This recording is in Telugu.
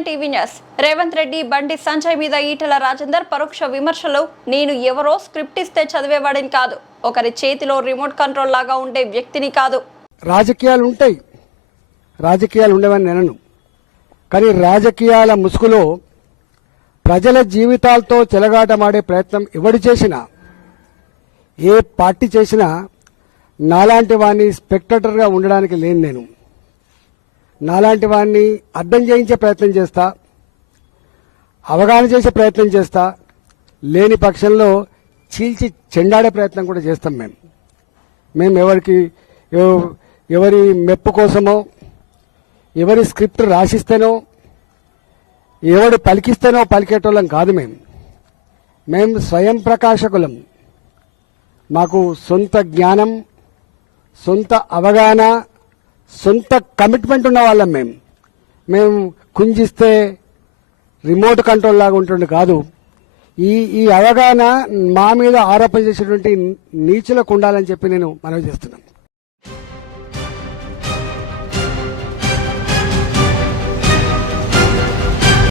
9 టీవీ న్యూస్. రేవంత్ రెడ్డి బండి సంజయ్ మీద ఈటెల రాజేందర్ పరోక్ష విమర్శలు. నేను ఎవరో స్క్రిప్ట్ ఇస్తే చదివేవాడిని కాదు, ఒకరి చేతిలో రిమోట్ కంట్రోల్ లాగా ఉండే వ్యక్తిని కాదు. రాజకీయాలు ఉంటాయి, రాజకీయాలు ఉండవని నేను, కానీ రాజకీయాల ముసుగులో ప్రజల జీవితాలతో చెలగాటమాడే ప్రయత్నం ఎవడు చేసినా, ఏ పార్టీ చేసినా నాలాంటి వాడిని స్పెక్టేటర్గా ఉండడానికి లేను. నేను నాలాంటి వాడిని అర్థం చేయించే ప్రయత్నం చేస్తా, అవగాహన చేసే ప్రయత్నం చేస్తా, లేని పక్షంలో చీల్చి చెండాడే ప్రయత్నం కూడా చేస్తాం. మేము ఎవరి మెప్పు కోసమో, ఎవరి స్క్రిప్ట్ రాసిస్తేనో, ఎవడు పలికిస్తేనో పలికేటోళ్ళం కాదు. మేము స్వయం ప్రకాశకులం. మాకు సొంత జ్ఞానం, సొంత అవగాహన, సొంత కమిట్మెంట్ ఉన్న వాళ్ళం. మేము కుంజిస్తే రిమోట్ కంట్రోల్ లాగా ఉంటుండే కాదు. ఈ అవగాహన మా మీద ఆరోపణ చేసేటువంటి నీచులకు ఉండాలని చెప్పి నేను మనవి చేస్తున్నాను.